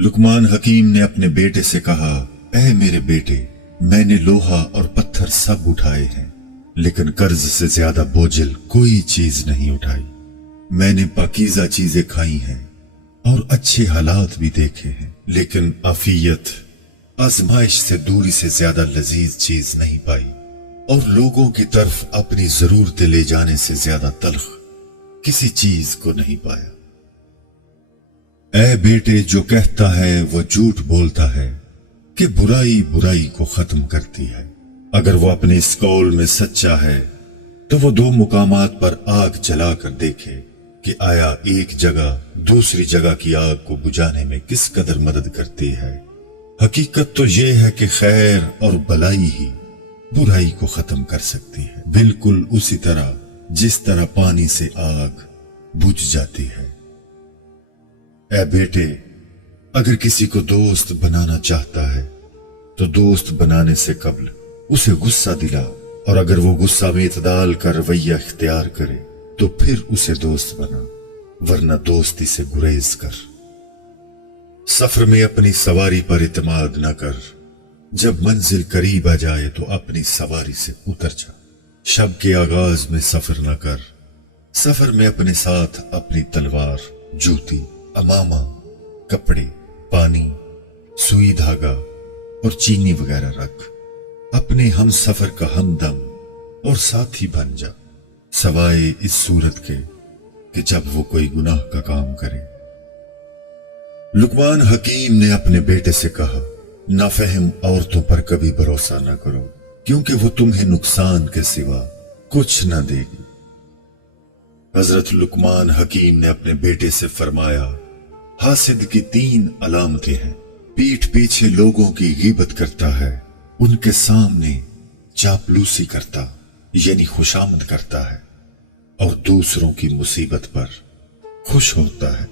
लुकमान हकीम ने अपने बेटे से कहा, ऐ मेरे बेटे, मैंने लोहा और पत्थर सब उठाए हैं, लेकिन कर्ज से ज्यादा बोझिल कोई चीज नहीं उठाई। मैंने पाकीज़ा चीजें खाई हैं और अच्छे हालात भी देखे हैं, लेकिन आफियत, आजमाइश से दूरी से ज्यादा लजीज चीज नहीं पाई, और लोगों की तरफ अपनी जरूरतें ले जाने से ज्यादा तल्ख किसी चीज को नहीं पाया। ऐ बेटे, जो कहता है वो झूठ बोलता है कि बुराई बुराई को खत्म करती है। अगर वो अपने इस कौल में सच्चा है तो वो दो मुकामात पर आग जलाकर देखे कि आया एक जगह दूसरी जगह की आग को बुझाने में किस कदर मदद करती है। हकीकत तो ये है कि खैर और भलाई ही बुराई को खत्म कर सकती है, बिल्कुल उसी तरह जिस तरह पानी से आग बुझ जाती है। ऐ बेटे, अगर किसी को दोस्त बनाना चाहता है तो दोस्त बनाने से कबल उसे गुस्सा दिला, और अगर वो गुस्सा में इतदाल का रवैया इख्तियार करे तो फिर उसे दोस्त बना, वरना दोस्ती से गुरेज कर। सफर में अपनी सवारी पर इतमाद न कर, जब मंजिल करीब आ जाए तो अपनी सवारी से उतर जा। शब के आगाज में सफर न कर, सफर में अपने साथ अपनी तलवार, जूती, अमामा, कपड़े, पानी, सुई धागा और चीनी वगैरह रख। अपने हम सफर का हमदम और साथी बन जा, सवाए इस सूरत के कि जब वो कोई गुनाह का काम करे। लुकमान हकीम ने अपने बेटे से कहा, नाफहम औरतों पर कभी भरोसा न करो, क्योंकि वो तुम्हें नुकसान के सिवा कुछ न देगी। हजरत लुकमान हकीम ने अपने बेटे से फरमाया, हासिद की 3 अलामतें हैं। पीठ पीछे लोगों की गीबत करता है, उनके सामने चापलूसी करता यानी खुशामद करता है, और दूसरों की मुसीबत पर खुश होता है।